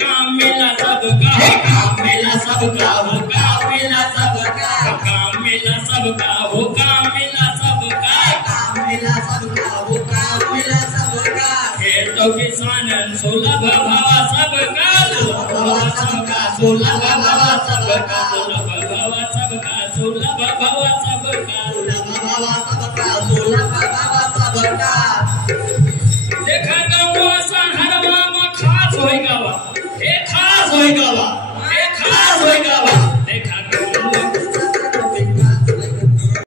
काम मिला सबका, काम मिला सबका, वो काम मिला सबका, काम मिला सबका, वो काम मिला सबका, काम मिला सबका, वो काम मिला सबका। खेतों किसान सुलभ भावा सबका, सुलभ भावा सबका, सुलभ भावा सबका, सुलभ भावा सबका, सुलभ भावा सबका, सुलभ भावा सबका, सुलभ भावा सबका। देखा गाँव हरवा में खास होई गावा, खास होई गावा।